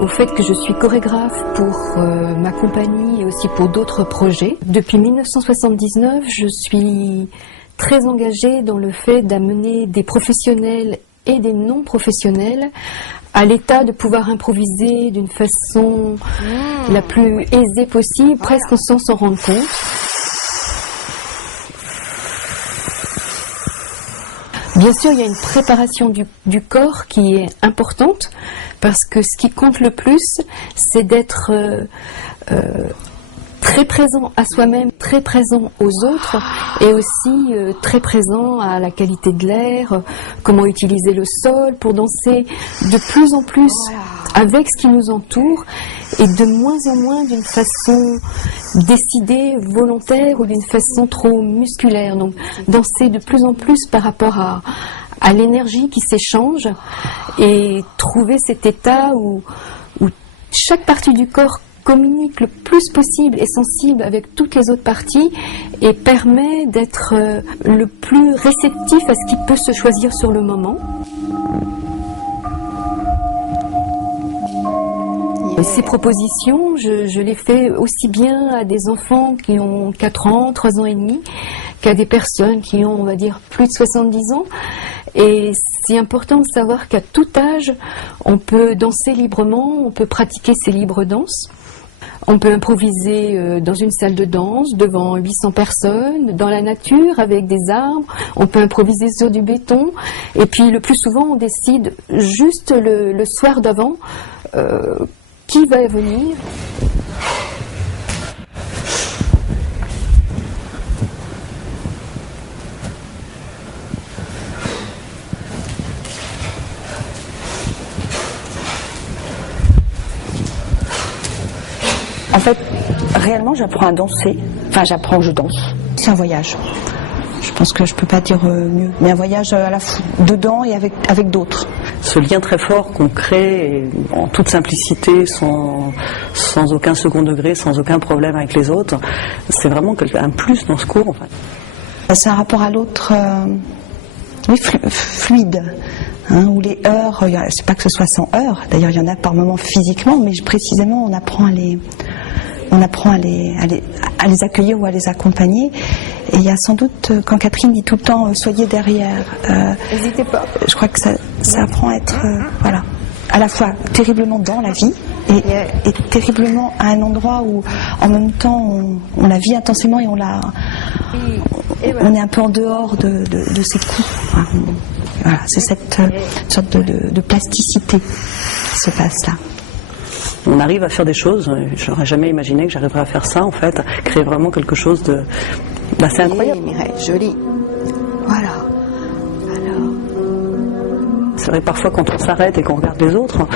Au fait que je suis chorégraphe pour ma compagnie et aussi pour d'autres projets. Depuis 1979, je suis très engagée dans le fait d'amener des professionnels et des non-professionnels à l'état de pouvoir improviser d'une façon la plus aisée possible, presque sans s'en rendre compte. Bien sûr, il y a une préparation du corps qui est importante, parce que ce qui compte le plus, c'est d'être très présent à soi-même, très présent aux autres, et aussi très présent à la qualité de l'air, comment utiliser le sol pour danser de plus en plus avec ce qui nous entoure, et de moins en moins d'une façon décidée, volontaire, ou d'une façon trop musculaire. Donc danser de plus en plus par rapport à l'énergie qui s'échange, et trouver cet état où chaque partie du corps communique le plus possible, est sensible avec toutes les autres parties, et permet d'être le plus réceptif à ce qui peut se choisir sur le moment. Ces propositions, je les fais aussi bien à des enfants qui ont 4 ans, 3 ans et demi, qu'à des personnes qui ont, on va dire, plus de 70 ans. Et c'est important de savoir qu'à tout âge, on peut danser librement, on peut pratiquer ses libres danses. On peut improviser dans une salle de danse, devant 800 personnes, dans la nature, avec des arbres. On peut improviser sur du béton. Et puis le plus souvent, on décide juste le soir d'avant qui va venir. En fait, réellement, j'apprends à danser. Enfin, je danse. C'est un voyage. Je pense que je peux pas dire mieux. Mais un voyage à la fois dedans et avec d'autres. Ce lien très fort qu'on crée en toute simplicité, sans aucun second degré, sans aucun problème avec les autres, c'est vraiment un plus dans ce cours, en fait. C'est un rapport à l'autre fluide. Où les heurts, c'est pas que ce soit sans heurts, d'ailleurs il y en a par moments physiquement, mais précisément on apprend à les accueillir ou à les accompagner. Et il y a sans doute, quand Catherine dit tout le temps soyez derrière, n'hésitez pas. Je crois que ça apprend à être à la fois terriblement dans la vie et terriblement à un endroit où en même temps on la vit intensément et on est un peu en dehors de ses coups. Voilà, c'est cette sorte de plasticité qui se passe là. On arrive à faire des choses, j'aurais jamais imaginé que j'arriverais à faire ça en fait, créer vraiment quelque chose d'assez incroyable. Mireille, joli. Voilà. Alors. C'est vrai, parfois quand on s'arrête et qu'on regarde les autres,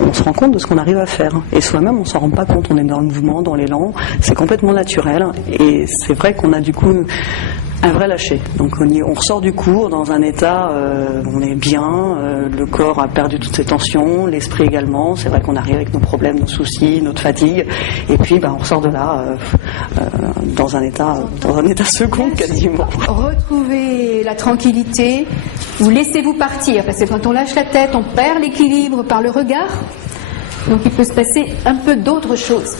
on se rend compte de ce qu'on arrive à faire. Et soi-même, on s'en rend pas compte, on est dans le mouvement, dans l'élan, c'est complètement naturel. Et c'est vrai qu'on a du coup un vrai lâcher. Donc on ressort du cours dans un état, on est bien, le corps a perdu toutes ses tensions, l'esprit également. C'est vrai qu'on arrive avec nos problèmes, nos soucis, notre fatigue, et puis on ressort de là dans un état second quasiment. Retrouvez la tranquillité, ou laissez-vous partir, parce que quand on lâche la tête, on perd l'équilibre par le regard. Donc il peut se passer un peu d'autres choses.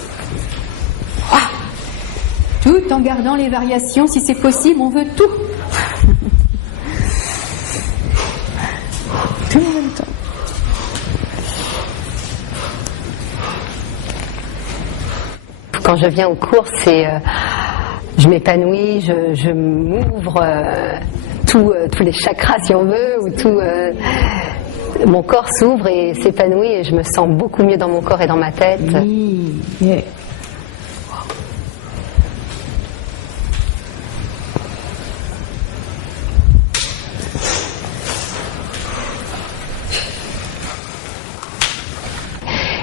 Tout en gardant les variations, si c'est possible, on veut tout. Tout en même temps. Quand je viens au cours, je m'épanouis, je m'ouvre tous les chakras si on veut, ou mon corps s'ouvre et s'épanouit et je me sens beaucoup mieux dans mon corps et dans ma tête. Oui, yeah.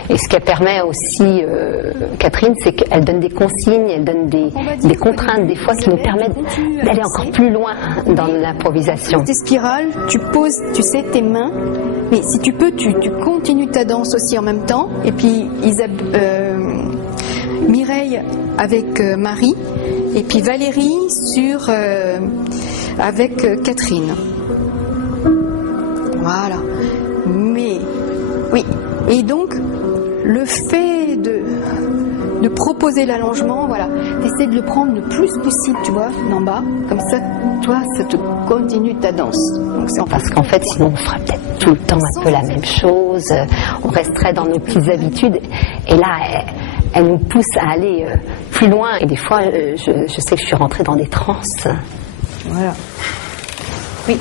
Et ce qu'elle permet aussi, Catherine, c'est qu'elle donne des consignes, elle donne des contraintes, des fois, qui nous permettent d'aller encore plus loin dans l'improvisation. Tes spirales, tu poses, tu sais, tes mains, mais si tu peux, tu continues ta danse aussi en même temps. Et puis Mireille avec Marie, et puis Valérie avec Catherine. Voilà. Mais oui. Et donc, le fait de proposer l'allongement, voilà, t'essaies de le prendre le plus possible, tu vois, d'en bas, comme ça, toi, ça te continue ta danse. Donc, parce qu'en fait, sinon, on ferait peut-être tout le temps un peu la même chose, on resterait dans nos petites habitudes, et là, elle nous pousse à aller plus loin, et des fois, je sais que je suis rentrée dans des transes. Voilà. Oui.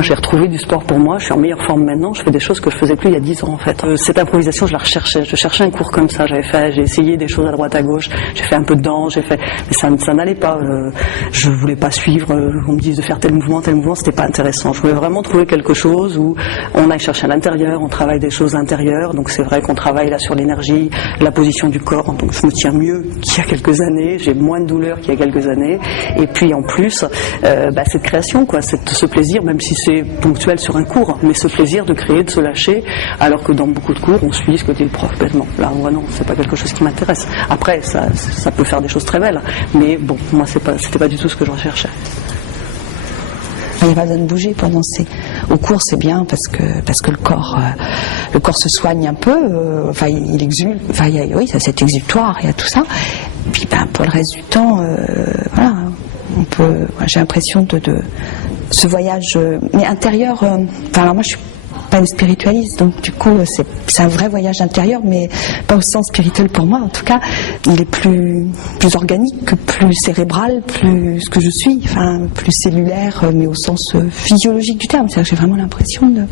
J'ai retrouvé du sport pour moi, je suis en meilleure forme maintenant, je fais des choses que je faisais plus il y a 10 ans en fait. Cette improvisation, je la recherchais, je cherchais un cours comme ça, j'ai essayé des choses à droite à gauche, j'ai fait un peu de danse, mais ça n'allait pas, je voulais pas suivre, on me disait de faire tel mouvement, c'était pas intéressant. Je voulais vraiment trouver quelque chose où on aille chercher à l'intérieur, on travaille des choses intérieures, donc c'est vrai qu'on travaille là sur l'énergie, la position du corps, donc je me tiens mieux qu'il y a quelques années, j'ai moins de douleur qu'il y a quelques années, et puis en plus, cette création, quoi, ce plaisir, même si c'est ponctuel sur un cours, mais ce plaisir de créer, de se lâcher, alors que dans beaucoup de cours, on suit ce que dit le prof. Ben non, là, moi, non, c'est pas quelque chose qui m'intéresse. Après, ça peut faire des choses très belles, mais bon, moi, c'était pas du tout ce que je recherchais. Il n'y a pas besoin de bouger pour danser. Au cours, c'est bien parce que le corps se soigne un peu. Il exulte. Oui, ça, c'est exutoire, il y a tout ça. Puis, pour le reste du temps, voilà, j'ai l'impression de ce voyage, mais intérieur. Alors moi, je suis pas une spiritualiste, donc du coup, c'est un vrai voyage intérieur, mais pas au sens spirituel pour moi. En tout cas, il est plus organique, plus cérébral, plus ce que je suis, plus cellulaire, mais au sens physiologique du terme. C'est-à-dire que j'ai vraiment l'impression de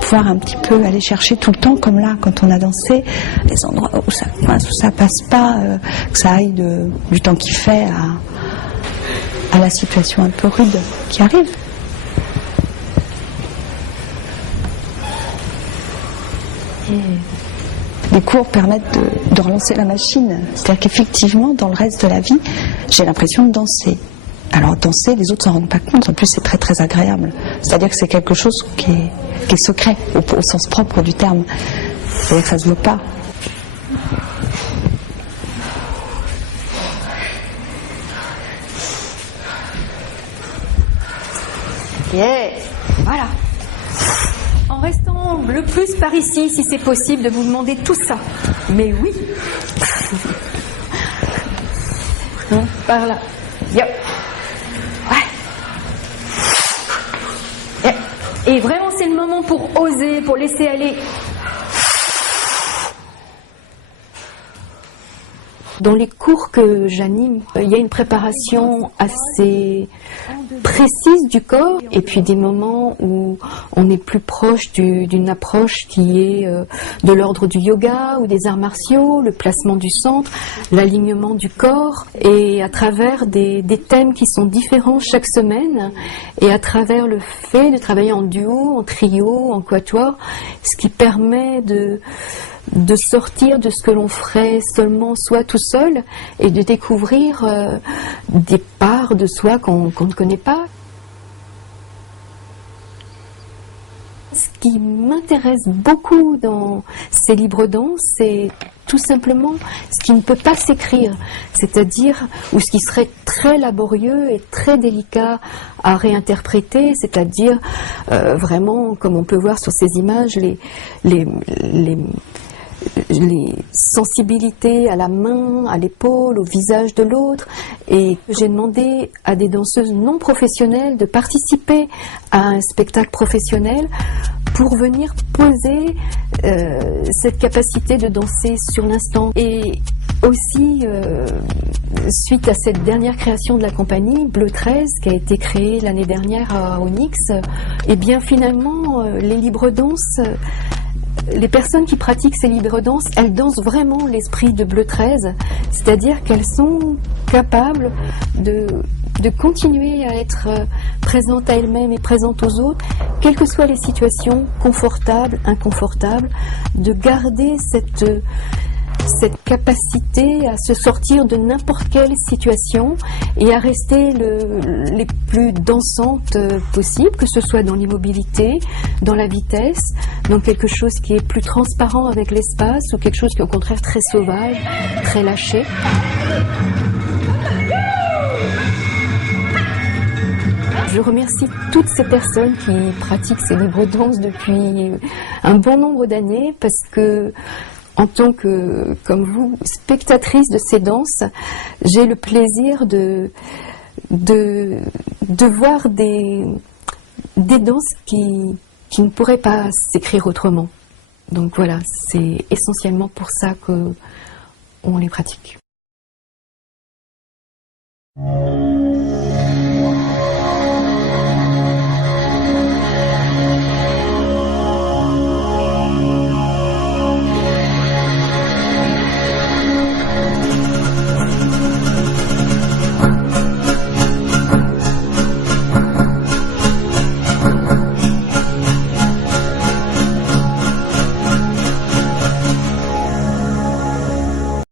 pouvoir un petit peu aller chercher tout le temps, comme là, quand on a dansé, les endroits où ça passe pas, que ça aille du temps qu'il fait à la situation un peu rude qui arrive. Les cours permettent de relancer la machine. C'est-à-dire qu'effectivement, dans le reste de la vie, j'ai l'impression de danser. Alors danser, les autres ne s'en rendent pas compte. En plus, c'est très très agréable. C'est-à-dire que c'est quelque chose qui est secret, au sens propre du terme. C'est-à-dire que ça ne se voit pas. Yeah. Voilà. En restant le plus par ici, si c'est possible, de vous demander tout ça. Mais oui. Par là. Yep. Ouais. Yep. Et vraiment, c'est le moment pour oser, pour laisser aller. Dans les cours que j'anime, il y a une préparation assez précise du corps et puis des moments où on est plus proche d'une approche qui est de l'ordre du yoga ou des arts martiaux, le placement du centre, l'alignement du corps et à travers des thèmes qui sont différents chaque semaine et à travers le fait de travailler en duo, en trio, en quatuor, ce qui permet de sortir de ce que l'on ferait seulement soi tout seul et de découvrir des parts de soi qu'on ne connaît pas. Ce qui m'intéresse beaucoup dans ces libres danses, c'est tout simplement ce qui ne peut pas s'écrire, c'est-à-dire, ou ce qui serait très laborieux et très délicat à réinterpréter, c'est-à-dire vraiment, comme on peut voir sur ces images, les sensibilités à la main, à l'épaule, au visage de l'autre. Et j'ai demandé à des danseuses non professionnelles de participer à un spectacle professionnel pour venir poser cette capacité de danser sur l'instant. Et aussi, suite à cette dernière création de la compagnie, Bleu 13, qui a été créée l'année dernière à Onyx, et bien finalement, les libres danses, les personnes qui pratiquent ces libres danses, elles dansent vraiment l'esprit de Bleu 13, c'est-à-dire qu'elles sont capables de de continuer à être présente à elle-même et présente aux autres, quelles que soient les situations, confortables, inconfortables, de garder cette capacité à se sortir de n'importe quelle situation et à rester les plus dansantes possibles, que ce soit dans l'immobilité, dans la vitesse, dans quelque chose qui est plus transparent avec l'espace ou quelque chose qui est au contraire très sauvage, très lâché. Je remercie toutes ces personnes qui pratiquent ces libres danses depuis un bon nombre d'années parce que en tant que, comme vous, spectatrice de ces danses, j'ai le plaisir de voir des danses qui ne pourraient pas s'écrire autrement. Donc voilà, c'est essentiellement pour ça qu'on les pratique.